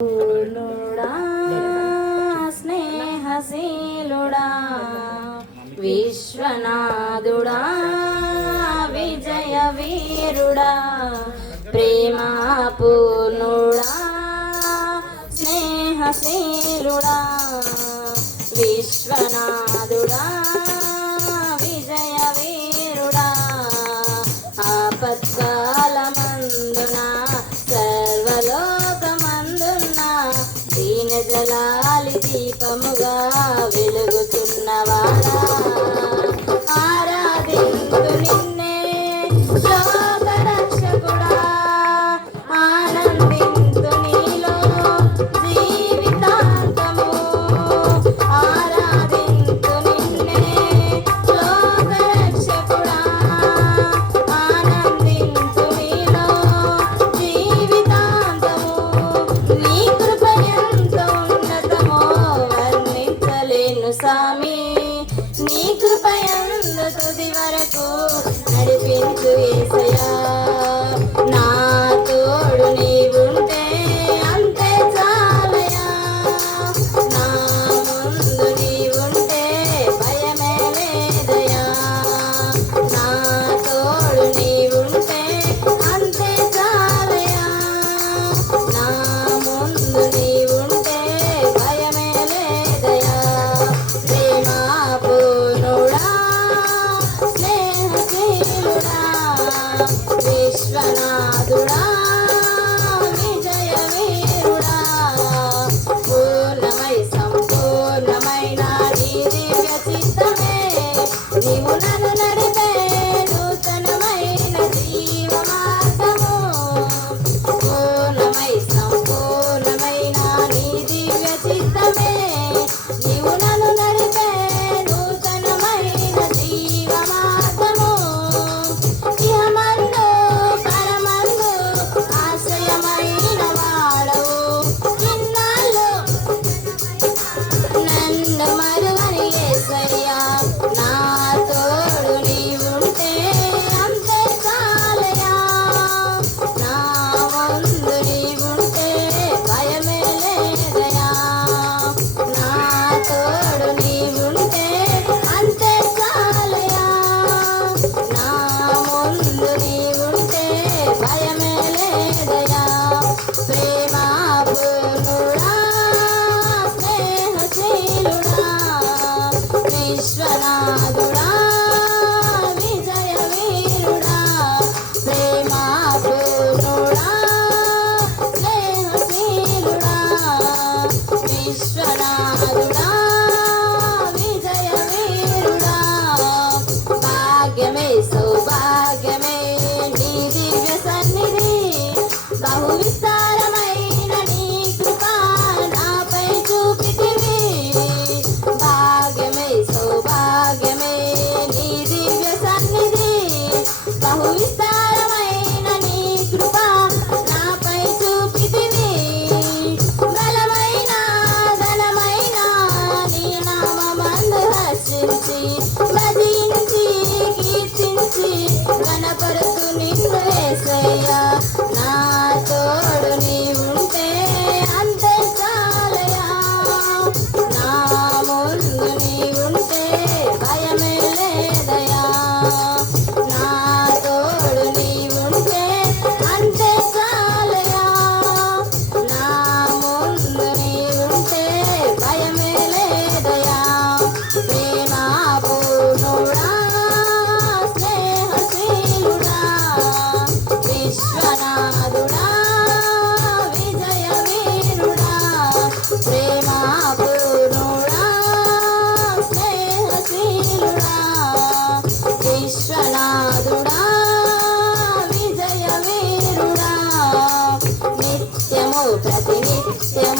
పూర్ణుడా స్నేహశీలుడా విశ్వనాథుడా విజయ వీరుడా ప్రేమా పూర్ణుడా స్నేహశీలుడా విశ్వనాథుడా విజయ వీరుడా ఆపత్కాలమందున సర్వలోకమందున దీనజలాలి దీపముగా వెలుగుతున్నవాడా ఆరాధింతు నిన్నే లోకరక్షకుడా ఆనందింతు నీలో జీవితాంతము ఆరాధింతు నిన్నే లోకరక్షకుడా ఆనందింతు నీలో జీవితాంతము నీ కృప ఎంత ఉన్నతమో వర్ణించలేను స్వామి నీ కృప ఎంత తుది వరకు నడిపించు యేసయ్యా నా తోడు నీవుంటే అంతే చాలయ్యా నా ముందు నీవుంటే భయమే లేదయ్యా నా తోడు నీవుంటే అంతే చాలయ్యా నా ముందు నీవుంటే భయమే లేదయ్యా ప్రేమా పూర్ణుడా స్నేహశీలుడా విశ్వనాథుడా విజయ వీరుడా పూర్ణమై సంపూర్ణమైన నీ దివ్య చిత్తమే నీవు నన్ను నడిపే నూతనమైన జీవ మార్గము పూర్ణమై సంపూర్ణమైన నీ దివ్య చిత్తమే నీవు నన్ను నడిపే నూతనమైన జీవ మార్గము ఇహమందు పరమందు ఆశ్రయమైన వాడవు ఇన్నాళ్ళు నన్ను మరువని యేసయ్యా నా తోడు నీవుంటే అంతే చాలయ్యా నా ముందు నీవుంటే భయమే లేదయ్యా నా తోడు నీవుంటే అంతే చాలయ్యా నా ముందు నీవుంటే భయమే లేదయ్యా ప్రేమా పూర్ణుడా స్నేహశీలుడా విశ్వనాథుడా విజయ వీరుడా ప్రేమా పూర్ణుడా స్నేహశీలుడా విశ్వనాథుడా విజయ వీరుడా భాగ్యమే సౌభాగ్యమే నీ దివ్య సన్నిధి బహు విస్తారమైన నీ కృపా నాపై చూపితివి భాగ్యమే సౌభాగ్యమే నీ దివ్య సన్నిధి బహు విస్తారమైన నీ కృపా నాపై చూపితివి బలమైన ఘనమైన నీ నామమందు హర్షించి భజించి కీర్తించి గణపరుతు నిన్ను యేసయ్యా నా తోడు నీవుంటే అంతే చాలయ్యా నా ముందు నీవుంటే భయమే లేదయ్యా నా తోడు నీవుంటే అంతే చాలయ్యా నా ముందు నీవుంటే భయమే లేదయ్యా ప్రేమా పూర్ణుడా స్నేహశీలుడా విశ్వనాథుడా విజయ వీరుడా ప్రేమా పూర్ణుడా స్నేహశీలుడా విశ్వనాథుడా విజయ వీరుడా నిత్యము ప్రతినిత్యము